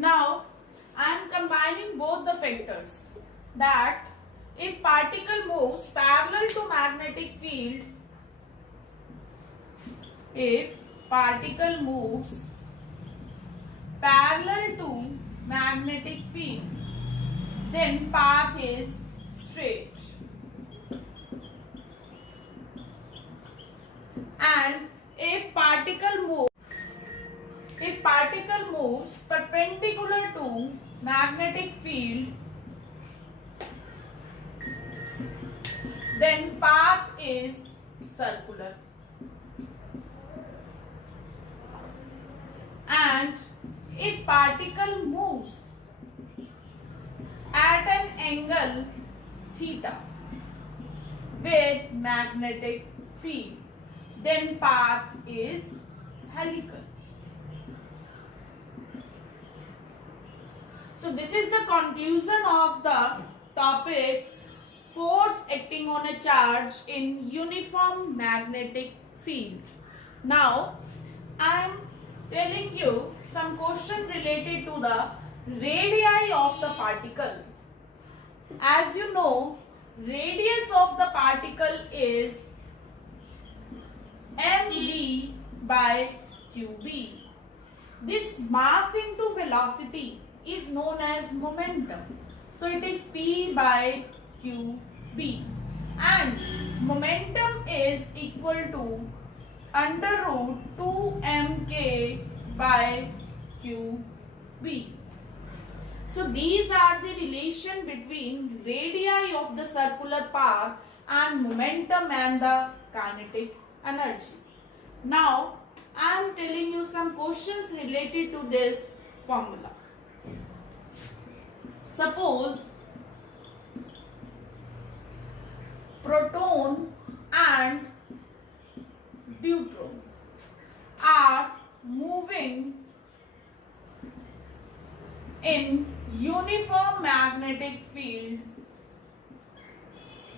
Now I am combining both the factors, that if particle moves parallel to magnetic field, if particle moves parallel to magnetic field, then path is straight. And if particle moves perpendicular to magnetic field, then path is circular. And if particle moves at an angle theta with magnetic field, then path is helical. So this is the conclusion of the topic, force acting on a charge in uniform magnetic field. Now I am telling you some question related to the radii of the particle. As you know, radius of the particle is mv by qb. This mass into velocity is known as momentum. So it is p by qb, and momentum is equal to under root 2mk by qb. So these are the relation between radii of the circular path and momentum and the kinetic energy. Now I am telling you some questions related to this formula. Suppose proton and deuteron are moving in uniform magnetic field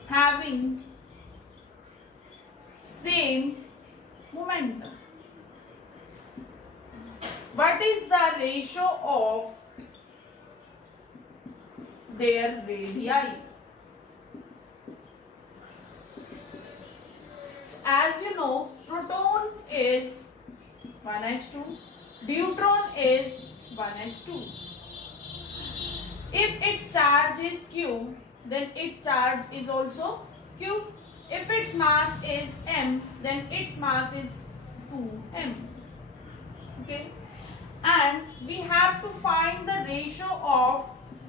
having same momentum. What is the ratio of their radii? So as you know, proton is 1h2, deuteron is 1h2. If its charge is q, then its charge is also q. If its mass is m, then its mass is 2m. Okay, and we have to find the ratio of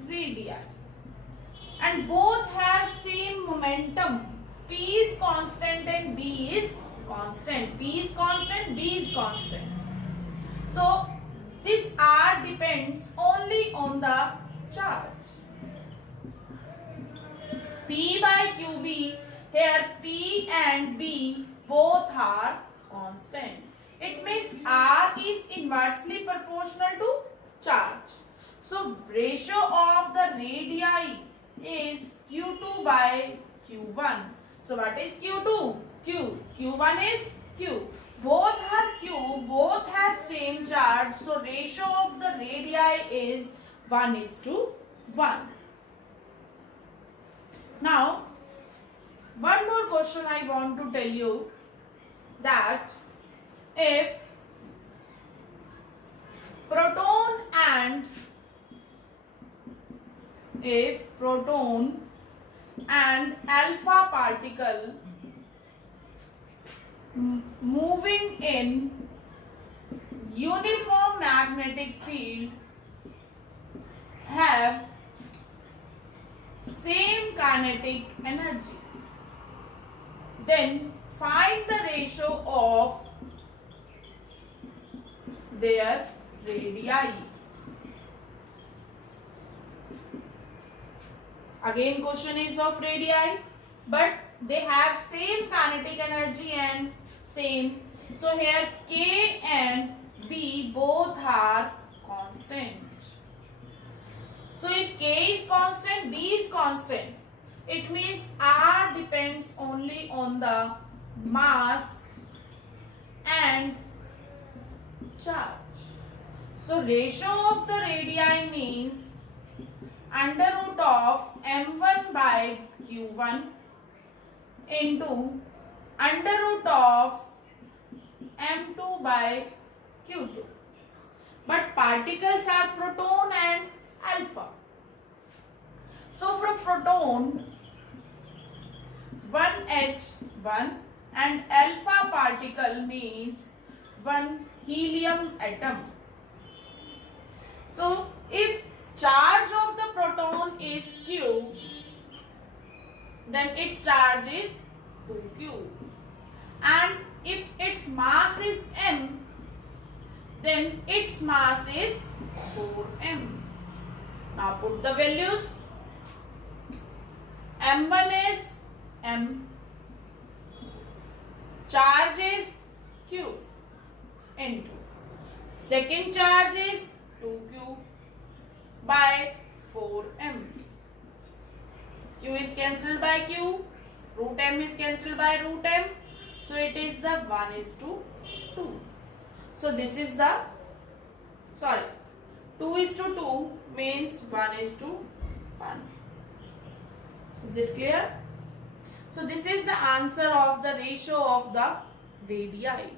radii, and both have same momentum. P is constant and B is constant. P is constant, B is constant. So this R depends only on the charge. P by QB, here P and B both are constant. It means R is inversely proportional to charge. So ratio of the radii is Q2 by Q1. So what is Q2? Q. Q1 is Q. Both are Q, both have same charge. So ratio of the radii is 1:1. Now, one more question I want to tell you, that if proton and alpha particle moving in uniform magnetic field have same kinetic energy, then find the ratio of their radii. Again, question is of radii, but they have same kinetic energy and same. So here K and B both are constant. So if K is constant, B is constant, it means R depends only on the mass and charge. So ratio of the radii means under root of m1 by q1 into under root of m2 by q2. But particles are proton and alpha. So from proton 1H1 and alpha particle means one helium atom. So if charge of the proton is Q, then its charge is 2Q. And if its mass is M, then its mass is 4M. Now put the values. M1 is M, charge is Q into second charge is 2Q by 4M. Q is cancelled by Q, root M is cancelled by root M, so it is the 1:2. So this is the, 2:2 means 1:1. Is it clear? So this is the answer of the ratio of the radii.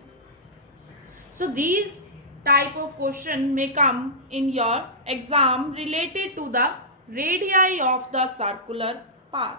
So these type of question may come in your exam related to the radii of the circular path.